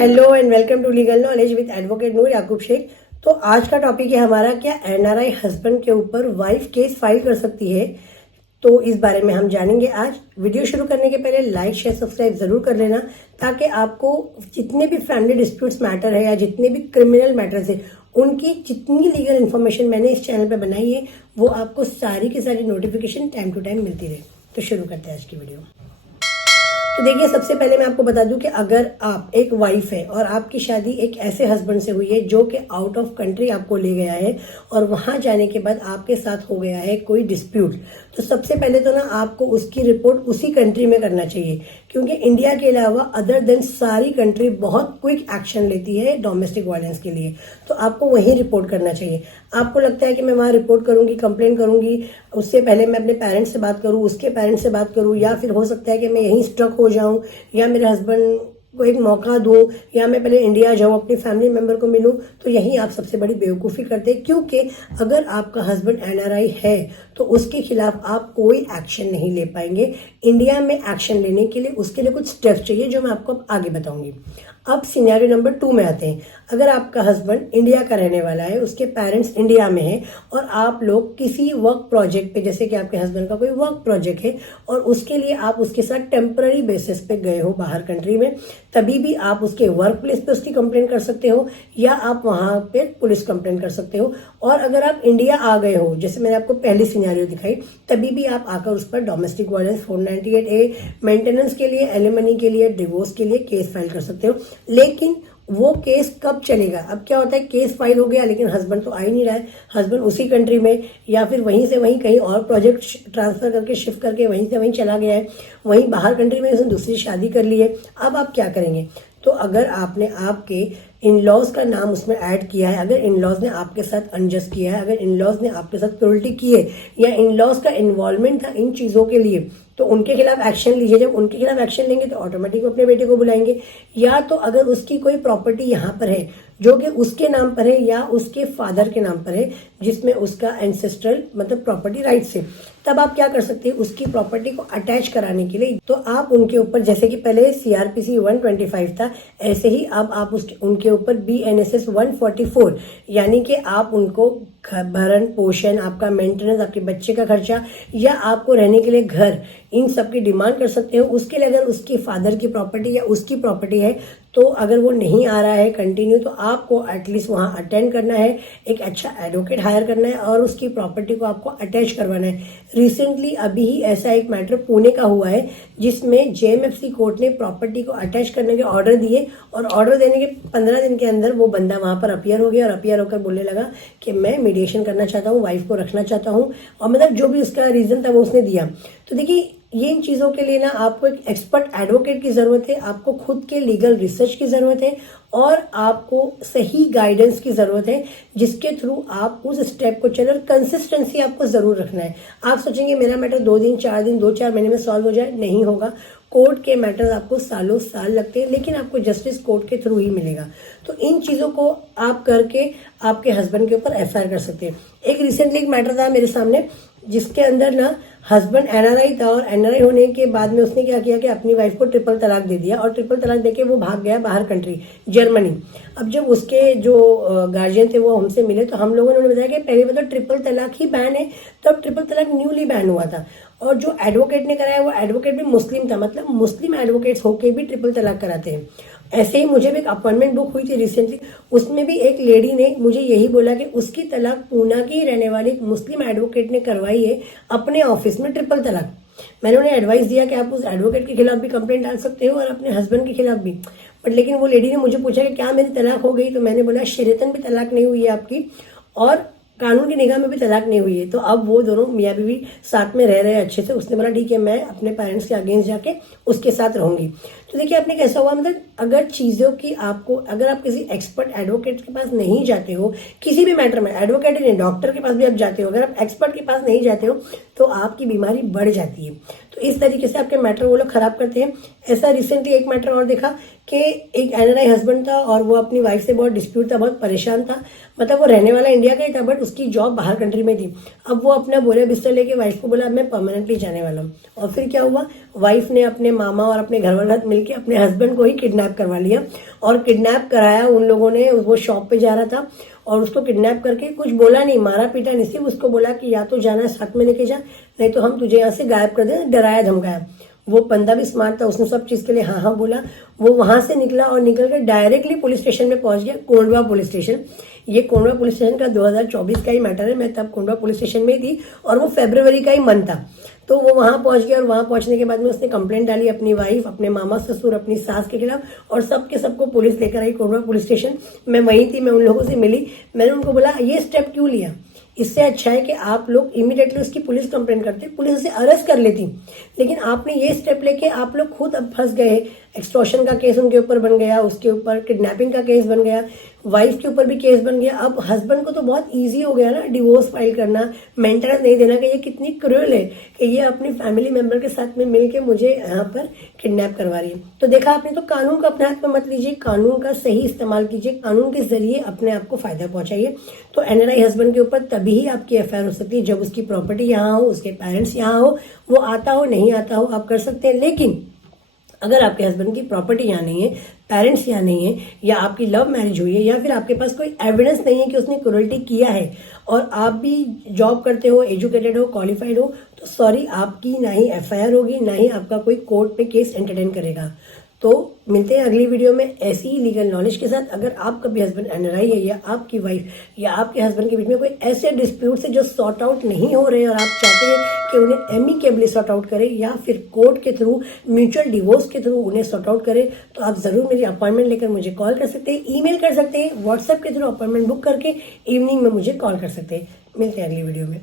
Hello and welcome to legal knowledge with advocate Noor Yakub Sheikh. तो आज का टॉपिक है हमारा, क्या एनआरआई हस्बैंड के ऊपर वाइफ केस फाइल कर सकती है। तो इस बारे में हम जानेंगे आज। वीडियो शुरू करने के पहले लाइक शेयर सब्सक्राइब जरूर कर लेना, ताकि आपको जितने भी फैमिली डिस्प्यूट्स मैटर है या जितने भी क्रिमिनल मैटर्स है उनकी जितनी लीगल इन्फॉर्मेशन मैंने इस चैनल पे बनाई है वो आपको सारी की सारी नोटिफिकेशन टाइम टू टाइम मिलती रहे। तो शुरू करते हैं आज की वीडियो। तो देखिए, सबसे पहले मैं आपको बता दूं कि अगर आप एक वाइफ है और आपकी शादी एक ऐसे हस्बैंड से हुई है जो कि आउट ऑफ कंट्री आपको ले गया है और वहां जाने के बाद आपके साथ हो गया है कोई डिस्प्यूट, तो सबसे पहले तो ना आपको उसकी रिपोर्ट उसी कंट्री में करना चाहिए, क्योंकि इंडिया के अलावा अदर देन सारी कंट्री बहुत क्विक एक्शन लेती है डोमेस्टिक वायलेंस के लिए। तो आपको वहीं रिपोर्ट करना चाहिए। आपको लगता है कि मैं वहां रिपोर्ट करूंगी, कंप्लेन करूंगी, उससे पहले मैं अपने पेरेंट्स से बात करूं, उसके पेरेंट्स से बात करूं, या फिर हो सकता है कि मैं यहीं स्ट्रक हो जाऊं या मेरे हस्बैंड को एक मौका दूं, या मैं पहले इंडिया जाऊं अपनी फैमिली मेंबर को मिलूं, तो यही आप सबसे बड़ी बेवकूफ़ी करते हैं। क्योंकि अगर आपका हस्बैंड एनआरआई है तो उसके खिलाफ आप कोई एक्शन नहीं ले पाएंगे। इंडिया में एक्शन लेने के लिए उसके लिए कुछ स्टेप्स चाहिए जो मैं आपको आगे बताऊंगी। अब सिनेरियो नंबर 2 में आते हैं। अगर आपका हस्बैंड इंडिया का रहने वाला है, उसके पेरेंट्स इंडिया में हैं और आप लोग किसी वर्क प्रोजेक्ट पे, जैसे कि आपके हस्बैंड का कोई वर्क प्रोजेक्ट है और उसके लिए आप उसके साथ टेम्पररी बेसिस पे गए हो बाहर कंट्री में, तभी भी आप उसके वर्क प्लेस पे उसकी कंप्लेन कर सकते हो या आप वहां पे पुलिस कंप्लेन कर सकते हो। और अगर आप इंडिया आ गए हो, जैसे मैंने आपको पहली सिनेरियो दिखाई, तभी भी आप आकर उस पर डोमेस्टिक वायलेंस 498A मेंटेनेंस के लिए, एलिमनी के लिए, डिवोर्स के लिए केस फाइल कर सकते हो। लेकिन वो केस कब चलेगा? अब क्या होता है, केस फाइल हो गया लेकिन हस्बैंड तो आ ही नहीं रहा है, हस्बैंड उसी कंट्री में या फिर वहीं से वहीं कहीं और प्रोजेक्ट ट्रांसफर करके शिफ्ट करके वहीं से वहीं चला गया है, वहीं बाहर कंट्री में उसने दूसरी शादी कर ली है। अब आप क्या करेंगे? तो अगर आपने आपके इन लॉज का नाम उसमें ऐड किया है, अगर इन लॉज ने आपके साथ अनजस्ट किया है, अगर इन लॉज ने आपके साथ क्रूरल्टी की है या इन लॉज का इन्वॉल्वमेंट था इन चीजों के लिए, तो उनके खिलाफ एक्शन लीजिए। जब उनके खिलाफ एक्शन लेंगे तो ऑटोमेटिक अपने बेटे को बुलाएंगे। या तो अगर उसकी कोई प्रॉपर्टी यहाँ पर है जो कि उसके नाम पर है या उसके फादर के नाम पर है, जिसमें उसका एंसेस्ट्रल मतलब प्रॉपर्टी राइट्स है, तब आप क्या कर सकते हैं, उसकी प्रॉपर्टी को अटैच कराने के लिए तो आप उनके ऊपर, जैसे कि पहले सीआरपीसी 125 था, ऐसे ही अब आप उनके ऊपर बीएनएसएस 144, यानी कि आप उनको भरण पोषण, आपका मेंटेनेंस, आपके बच्चे का खर्चा या आपको रहने के लिए घर, इन सब की डिमांड कर सकते हो। उसके लिए अगर उसकी फादर की प्रॉपर्टी या उसकी प्रॉपर्टी है, तो अगर वो नहीं आ रहा है कंटिन्यू, तो आपको एटलीस्ट वहां अटेंड करना है, एक अच्छा एडवोकेट हायर करना है और उसकी प्रॉपर्टी को आपको अटैच करवाना है। रिसेंटली अभी ही ऐसा एक मैटर पुणे का हुआ है, जिसमें जेएमएफसी कोर्ट ने प्रॉपर्टी को अटैच करने के ऑर्डर दिए और ऑर्डर देने के 15 दिन के अंदर वो बंदा वहां पर अपीयर हो गया और अपीयर होकर बोलने लगा कि मैं मीडिएशन करना चाहता हूँ, वाइफ को रखना चाहता हूँ, और मतलब जो भी उसका रीजन था वो उसने दिया। तो देखिए, ये इन चीजों के लिए ना आपको एक एक्सपर्ट एडवोकेट की जरूरत है, आपको खुद के लीगल रिसर्च की जरूरत है और आपको सही गाइडेंस की जरूरत है, जिसके थ्रू आप उस स्टेप को चले। और कंसिस्टेंसी आपको जरूर रखना है। आप सोचेंगे मेरा मैटर 2 दिन 4 दिन 2-4 महीने में सॉल्व हो जाए, नहीं होगा। कोर्ट के मैटर्स आपको सालों साल लगते हैं, लेकिन आपको जस्टिस कोर्ट के थ्रू ही मिलेगा। तो इन चीजों को आप करके आपके हस्बैंड के ऊपर एफआईआर कर सकते हैं। एक रिसेंटली एक मैटर था मेरे सामने, जिसके अंदर ना हस्बैंड एनआरआई था और एनआरआई होने के बाद में उसने क्या किया कि अपनी वाइफ को ट्रिपल तलाक दे दिया और ट्रिपल तलाक देके वो भाग गया बाहर कंट्री, जर्मनी। अब जब उसके जो गार्जियन थे वो हमसे मिले तो हम लोगों ने उन्हें बताया कि पहले मतलब ट्रिपल तलाक ही बैन है, तब ट्रिपल तलाक न्यूली बैन हुआ था और जो एडवोकेट ने कराया वो एडवोकेट भी मुस्लिम था, मतलब मुस्लिम एडवोकेट्स होके भी ट्रिपल तलाक कराते हैं। ऐसे ही मुझे भी एक अपॉइंटमेंट बुक हुई थी रिसेंटली, उसमें भी एक लेडी ने मुझे यही बोला कि उसकी तलाक पूना की रहने वाली एक मुस्लिम एडवोकेट ने करवाई है अपने ऑफिस में, ट्रिपल तलाक। मैंने उन्हें एडवाइस दिया कि आप उस एडवोकेट के खिलाफ भी कंप्लेंट डाल सकते हो और अपने हस्बैंड के खिलाफ भी, बट लेकिन वो लेडी ने मुझे पूछा कि क्या मेरी तलाक हो गई, तो मैंने बोला शरीयतन भी तलाक नहीं हुई है आपकी और कानून की निगाह में भी तलाक नहीं हुई है। तो अब वो दोनों मियाँ बीवी साथ में रह रहे हैं अच्छे से। उसने बोला ठीक है, मैं अपने पेरेंट्स के अगेंस्ट जाके उसके साथ रहूंगी। तो देखिए, आपने कैसा हुआ, मतलब अगर चीजों की आपको, अगर आप किसी एक्सपर्ट एडवोकेट के पास नहीं जाते हो किसी भी मैटर में, एडवोकेट ही नहीं डॉक्टर के पास भी आप जाते हो, अगर आप एक्सपर्ट के पास नहीं जाते हो तो आपकी बीमारी बढ़ जाती है। तो इस तरीके से आपके मैटर वो लोग खराब करते हैं। ऐसा रिसेंटली एक मैटर और देखा कि एक एनआरआई हस्बैंड था और वो अपनी वाइफ से बहुत डिस्प्यूट था, बहुत परेशान था, मतलब वो रहने वाला इंडिया का ही था बट उसकी जॉब बाहर कंट्री में थी। अब वो अपना बोरे बिस्तर लेके वाइफ को बोला अब मैं परमानेंटली जाने वाला हूँ। और फिर क्या हुआ, वाइफ ने अपने मामा और अपने घर वाले मिलकर अपने हस्बैंड को ही किडनैप करवा लिया और किडनैप कराया उन लोगों ने। वो शॉप पे जा रहा था और उसको किडनैप करके कुछ बोला नहीं, मारा पीटा नहीं, सिर्फ उसको बोला कि या तो जाना है साथ में लेके जा, नहीं तो हम तुझे यहाँ से गायब कर दें, डराया धमकाया। वो बंदा भी स्मार्ट था, उसने सब चीज के लिए हाँ हाँ बोला। वो वहां से निकला और निकल कर डायरेक्टली पुलिस स्टेशन में पहुंच गया, कोंडवा पुलिस स्टेशन। ये कोंडवा पुलिस स्टेशन का 2024 का ही मैटर है, मैं तब कोंडवा पुलिस स्टेशन में ही थी और वो फरवरी का ही मंथ था। तो वो वहां पहुंच गया और वहां पहुंचने के बाद में उसने कंप्लेंट डाली अपनी वाइफ, अपने मामा ससुर, अपनी सास के खिलाफ और सबके सबको पुलिस लेकर आई कोंडवा पुलिस स्टेशन। मैं वहीं थी, मैं उन लोगों से मिली, मैंने उनको बोला ये स्टेप क्यों लिया, इससे अच्छा है कि आप लोग इमीडिएटली उसकी पुलिस कंप्लेंट करते, पुलिस उसे अरेस्ट कर लेती, लेकिन आपने ये स्टेप लेके आप लोग खुद अब फंस गए। एक्सटॉर्शन का केस उनके ऊपर बन गया, उसके ऊपर किडनैपिंग का केस बन गया, वाइफ के ऊपर भी केस बन गया। अब हस्बैंड को तो बहुत इजी हो गया ना डिवोर्स फाइल करना, मेंटेनेंस नहीं देना, कि ये कितनी क्रूअल है कि ये अपनी फैमिली मेंबर के साथ में मिलके मुझे यहाँ पर किडनैप करवा रही है। तो देखा आपने, तो कानून को अपने हाथ में मत लीजिए, कानून का सही इस्तेमाल कीजिए, कानून के जरिए अपने आप को फायदा पहुंचाइए। तो एनआरआई हस्बैंड के ऊपर तभी ही आपकी एफआईआर हो सकती है जब उसकी प्रॉपर्टी यहाँ हो, उसके पेरेंट्स यहाँ हो, वो आता हो नहीं आता हो, आप कर सकते हैं। लेकिन अगर आपके हस्बैंड की प्रॉपर्टी यहाँ नहीं है, पेरेंट्स यहाँ नहीं है, या आपकी लव मैरिज हुई है, या फिर आपके पास कोई एविडेंस नहीं है कि उसने क्रूरल्टी किया है, और आप भी जॉब करते हो, एजुकेटेड हो, क्वालिफाइड हो, तो सॉरी, आपकी ना ही एफआईआर होगी, ना ही आपका कोई कोर्ट में केस एंटरटेन करेगा। तो मिलते हैं अगली वीडियो में ऐसी ही लीगल नॉलेज के साथ। अगर आपका भी हस्बैंड एनआरआई है या आपकी वाइफ या आपके हस्बैंड के बीच में कोई ऐसे डिस्प्यूट है जो सॉर्ट आउट नहीं हो रहे हैं और आप चाहते हैं कि उन्हें एमिकेबली सॉर्ट आउट करें या फिर कोर्ट के थ्रू, म्यूचुअल डिवोर्स के थ्रू उन्हें सॉर्ट आउट करें, तो आप जरूर मेरी अपॉइंटमेंट लेकर मुझे कॉल कर सकते हैं, ईमेल कर सकते हैं, व्हाट्सएप के थ्रू अपॉइंटमेंट बुक करके इवनिंग में मुझे कॉल कर सकते हैं। मिलते हैं अगली वीडियो में।